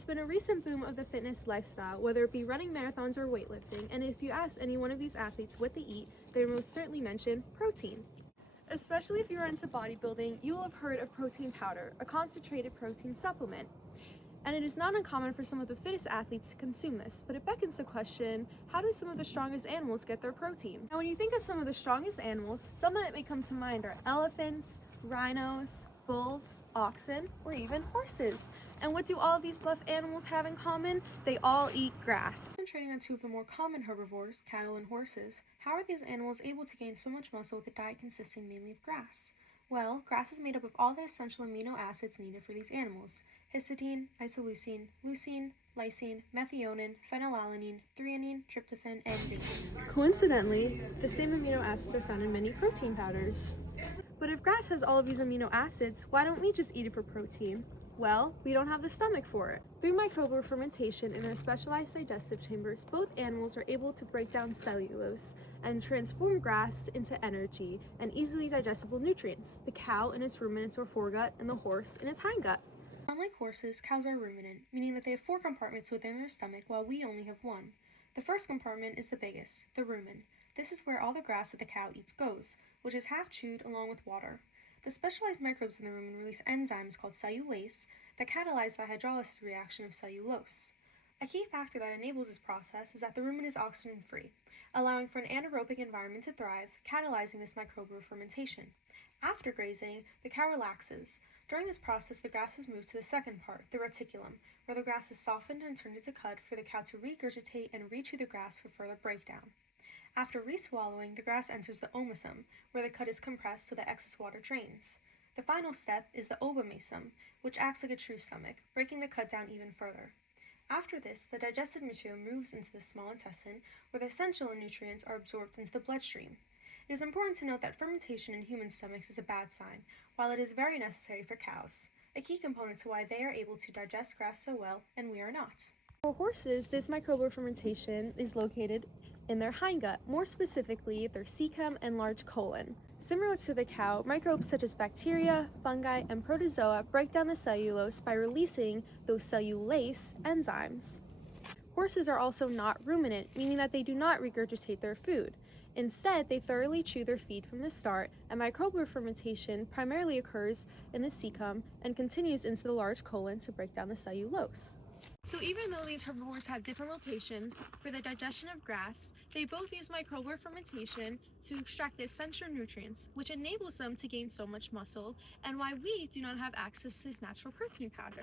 There's been a recent boom of the fitness lifestyle, whether it be running marathons or weightlifting, and if you ask any one of these athletes what they eat, they will most certainly mention protein. Especially if you're into bodybuilding, you will have heard of protein powder, a concentrated protein supplement. And it is not uncommon for some of the fittest athletes to consume this, but it beckons the question, how do some of the strongest animals get their protein? Now when you think of some of the strongest animals, some that may come to mind are elephants, rhinos, bulls, oxen, or even horses. And what do all of these buff animals have in common? They all eat grass. Concentrating on two of the more common herbivores, cattle and horses, how are these animals able to gain so much muscle with a diet consisting mainly of grass? Well, grass is made up of all the essential amino acids needed for these animals: histidine, isoleucine, leucine, lysine, methionine, phenylalanine, threonine, tryptophan, and bacon. Coincidentally, the same amino acids are found in many protein powders. But if grass has all of these amino acids, why don't we just eat it for protein? Well, we don't have the stomach for it. Through microbial fermentation in their specialized digestive chambers, both animals are able to break down cellulose and transform grass into energy and easily digestible nutrients, the cow in its ruminants or foregut and the horse in its hindgut. Unlike horses, cows are ruminant, meaning that they have 4 compartments within their stomach while we only have 1. The first compartment is the biggest, the rumen. This is where all the grass that the cow eats goes, which is half chewed along with water. The specialized microbes in the rumen release enzymes called cellulase that catalyze the hydrolysis reaction of cellulose. A key factor that enables this process is that the rumen is oxygen-free, allowing for an anaerobic environment to thrive, catalyzing this microbial fermentation. After grazing, the cow relaxes. During this process, the grass is moved to the second part, the reticulum, where the grass is softened and turned into cud for the cow to regurgitate and rechew the grass for further breakdown. After reswallowing, the grass enters the omasum, where the cud is compressed so that excess water drains. The final step is the obomasum, which acts like a true stomach, breaking the cud down even further. After this, the digested material moves into the small intestine, where the essential nutrients are absorbed into the bloodstream. It is important to note that fermentation in human stomachs is a bad sign, while it is very necessary for cows, a key component to why they are able to digest grass so well and we are not. For horses, this microbial fermentation is located in their hindgut, more specifically their cecum and large colon. Similar to the cow, microbes such as bacteria, fungi, and protozoa break down the cellulose by releasing those cellulase enzymes. Horses are also not ruminant, meaning that they do not regurgitate their food. Instead, they thoroughly chew their feed from the start, and microbial fermentation primarily occurs in the cecum and continues into the large colon to break down the cellulose. So even though these herbivores have different locations for the digestion of grass, they both use microbial fermentation to extract the essential nutrients, which enables them to gain so much muscle, and why we do not have access to this natural protein powder.